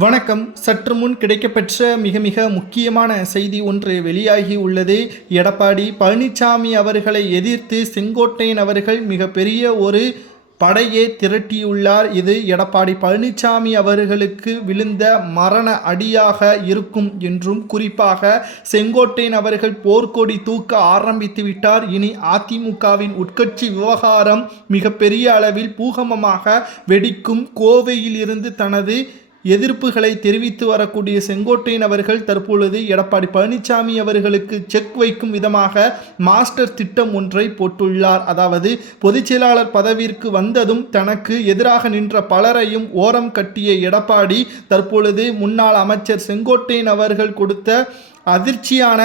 வணக்கம். சற்று முன் கிடைக்கப்பெற்ற மிக மிக முக்கியமான செய்தி ஒன்று வெளியாகி உள்ளது. எடப்பாடி பழனிசாமி அவர்களை எதிர்த்து செங்கோட்டையன் அவர்கள் மிகப்பெரிய ஒரு படையை திரட்டியுள்ளார். இது எடப்பாடி பழனிசாமி அவர்களுக்கு விழுந்த மரண அடியாக இருக்கும் என்றும் குறிப்பாக செங்கோட்டையன் அவர்கள் போர்க்கொடி தூக்க ஆரம்பித்து விட்டார். இனி அதிமுகவின் உட்கட்சி விவகாரம் மிகப்பெரிய அளவில் பூகமமாக வெடிக்கும் கோவையில் இருந்து தனது எதிர்ப்புகளை தெரிவித்து வரக்கூடிய செங்கோட்டையன் அவர்கள் தற்பொழுது எடப்பாடி பழனிசாமி அவர்களுக்கு செக் வைக்கும் விதமாக மாஸ்டர் திட்டம் ஒன்றை போட்டுள்ளார். அதாவது பொதுச் செயலாளர் பதவிற்கு வந்ததும் தனக்கு எதிராக நின்ற பலரையும் ஓரம் கட்டிய எடப்பாடி தற்பொழுது முன்னாள் அமைச்சர் செங்கோட்டையன் அவர்கள் கொடுத்த அதிர்ச்சியான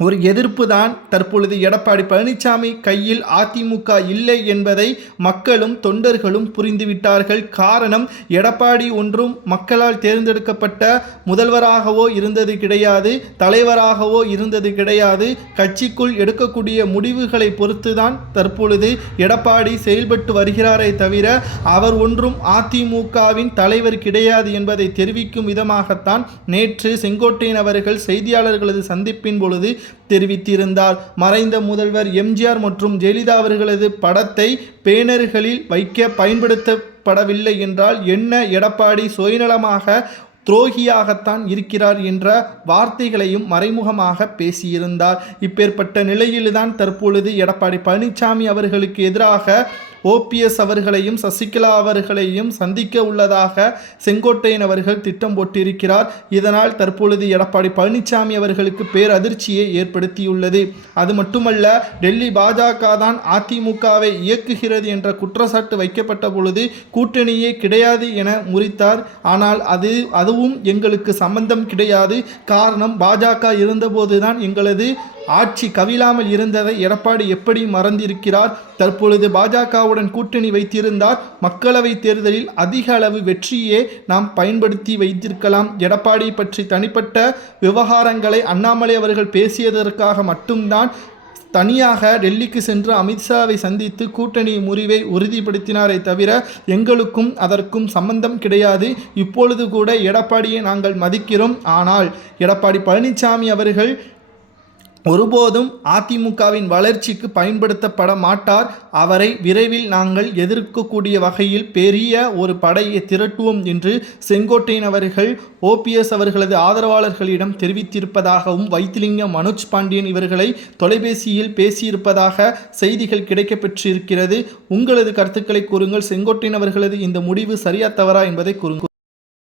ஒரு எதிர்ப்பு தான் தற்பொழுது எடப்பாடி பழனிசாமி கையில் அதிமுக இல்லை என்பதை மக்களும் தொண்டர்களும் புரிந்துவிட்டார்கள். காரணம் எடப்பாடி ஒன்றும் மக்களால் தேர்ந்தெடுக்கப்பட்ட முதல்வராகவோ இருந்தது கிடையாது தலைவராகவோ இருந்தது கிடையாது. கட்சிக்குள் எடுக்கக்கூடிய முடிவுகளை பொறுத்துதான் தற்பொழுது எடப்பாடி செயல்பட்டு வருகிறாரே தவிர அவர் ஒன்றும் அதிமுகவின் தலைவர் கிடையாது என்பதை தெரிவிக்கும் விதமாகத்தான் நேற்று செங்கோட்டையன் அவர்கள் செய்தியாளர்களது சந்திப்பின் பொழுது தெரிவித்திருந்தார். மறைந்த முதல்வர் எம்ஜிஆர் மற்றும் ஜெயலலிதா அவர்களது படத்தை பேனர்களில் வைக்க பயன்படுத்தப்படவில்லை என்றால் என்ன எடப்பாடி சுயநலமாக துரோகியாகத்தான் இருக்கிறார் என்ற வார்த்தைகளையும் மறைமுகமாக பேசியிருந்தார். இப்பேற்பட்ட நிலையில்தான் தற்பொழுது எடப்பாடி பழனிசாமி அவர்களுக்கு எதிராக ஓபிஎஸ் அவர்களையும் சசிகலா அவர்களையும் சந்திக்க உள்ளதாக செங்கோட்டையன் அவர்கள் திட்டம் போட்டிருக்கிறார். இதனால் தற்பொழுது எடப்பாடி பழனிசாமி அவர்களுக்கு பேரதிர்ச்சியை ஏற்படுத்தியுள்ளது. அது மட்டுமல்ல டெல்லி பாஜக தான் அதிமுகவை இயக்குகிறது என்ற குற்றச்சாட்டு வைக்கப்பட்ட பொழுது கூட்டணியே கிடையாது என முறித்தார். ஆனால் அது அதுவும் எங்களுக்கு சம்பந்தம் கிடையாது. காரணம் பாஜக இருந்தபோதுதான் எங்களது ஆட்சி கவிழாமல் இருந்ததை எடப்பாடி எப்படி மறந்திருக்கிறார்? தற்பொழுது பாஜகவுடன் கூட்டணி வைத்திருந்தார். மக்களவை தேர்தலில் அதிக அளவு வெற்றியே நாம் பயன்படுத்தி வைத்திருக்கலாம். எடப்பாடி பற்றி தனிப்பட்ட விவகாரங்களை அண்ணாமலை அவர்கள் பேசியதற்காக மட்டும்தான் தனியாக டெல்லிக்கு சென்று அமித்ஷாவை சந்தித்து கூட்டணி முறிவை உறுதிப்படுத்தினாரே தவிர எங்களுக்கும் அதற்கும் சம்பந்தம் கிடையாது. இப்பொழுது கூட எடப்பாடியை நாங்கள் மதிக்கிறோம். ஆனால் எடப்பாடி பழனிசாமி அவர்கள் ஒருபோதும் அதிமுகவின் வளர்ச்சிக்கு பயன்படுத்தப்பட மாட்டார் அவரை விரைவில் நாங்கள் எதிர்க்கக்கூடிய வகையில் பெரிய ஒரு படையை திரட்டுவோம் என்று செங்கோட்டையன் அவர்கள் ஓபிஎஸ் அவர்களது ஆதரவாளர்களிடம் தெரிவித்திருப்பதாகவும் வைத்திலிங்கம் மனோஜ் பாண்டியன் இவர்களை தொலைபேசியில் பேசியிருப்பதாக செய்திகள் கிடைக்கப்பெற்றிருக்கிறது. உங்களது கருத்துக்களை கூறுங்கள். செங்கோட்டையன் அவர்களது இந்த முடிவு சரியா தவறா என்பதை கூறுங்கள்.